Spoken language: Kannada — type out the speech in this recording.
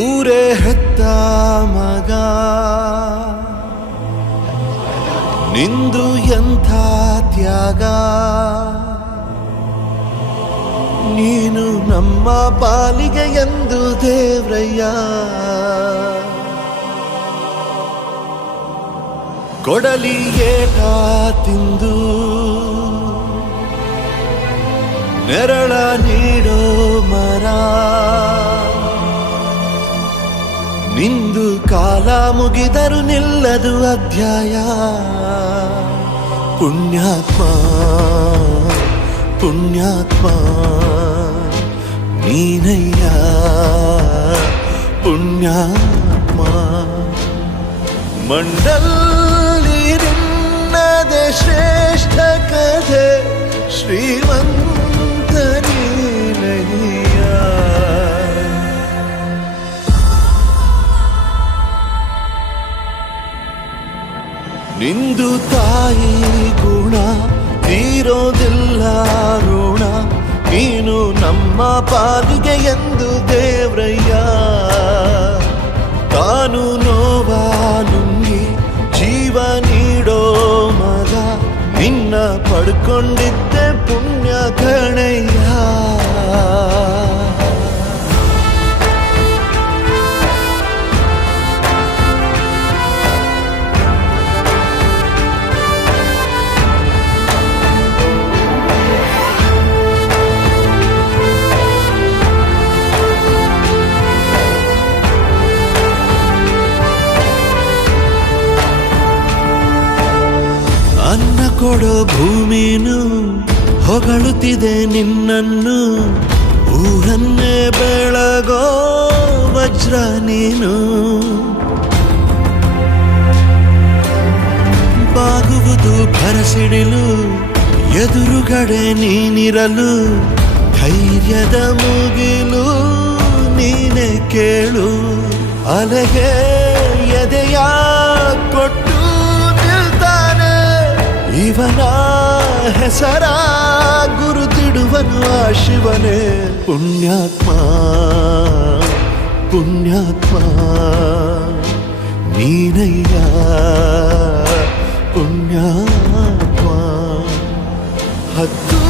ಊರೇ ಹೆತ್ತ ಮಗ ನಿಂದು ಎಂಥ ತ್ಯಾಗ, ನೀನು ನಮ್ಮ ಪಾಲಿಗೆ ಎಂದು ದೇವ್ರಯ್ಯ. ಕೊಡಲಿ ಏಟ ತಿಂದು ನೆರಳ ನೀಡೋ ಮರ, ನಿಂದು ಕಾಲ ಮುಗಿದರು ನಿಲ್ಲದು ಅಧ್ಯಾಯ. ಪುಣ್ಯಾತ್ಮ ಪುಣ್ಯಾತ್ಮ ನೀನಯ್ಯ ಪುಣ್ಯಾತ್ಮ. ಮಂಡಲ್ಲಿ ನಿನ್ನದೆ ಶ್ರೇಷ್ಠ ಕಥೆ, ಶ್ರೀಮಂತ ನೀನಯ್ಯ. ನಿಂದು ತಾಯಿ ಗುಣ ತೀರೋದಿಲ್ಲ ಋಣ, ನೀನು ನಮ್ಮ ಪಾಲಿಗೆ ಎಂದು ದೇವ್ರಯ್ಯ. ತಾನು ನೋವ ನುಂಗಿ ಜೀವ ನೀಡೋ ಮಗ, ನಿನ್ನ ಪಡ್ಕೊಂಡಿದ್ದೆ ಪುಣ್ಯ ಕಣಯ್ಯ. ಅನ್ನ ಕೊಡೋ ಭೂಮಿನು ಹೊಗಳುತ್ತಿದೆ ನಿನ್ನನ್ನು, ಊರನ್ನೇ ಬೆಳಗೋ ವಜ್ರ ನೀನು. ಬಾಗುವುದು ಭರಸಿಡಿಲು ಎದುರುಗಡೆ ನೀನಿರಲು, ಧೈರ್ಯದ ಮುಗಿಲು ನೀನೆ ಕೇಳು. ಅಲೆಗೆ ಎದೆಯ ಕೊಟ್ಟು ಇವನ ಹೆಸರ ಗುರುತಿಡುವನು ಆ ಶಿವನೇ. ಪುಣ್ಯಾತ್ಮ ಪುಣ್ಯಾತ್ಮ ನೀನಯ್ಯ ಪುಣ್ಯಾತ್ಮ. ಹತ್ತು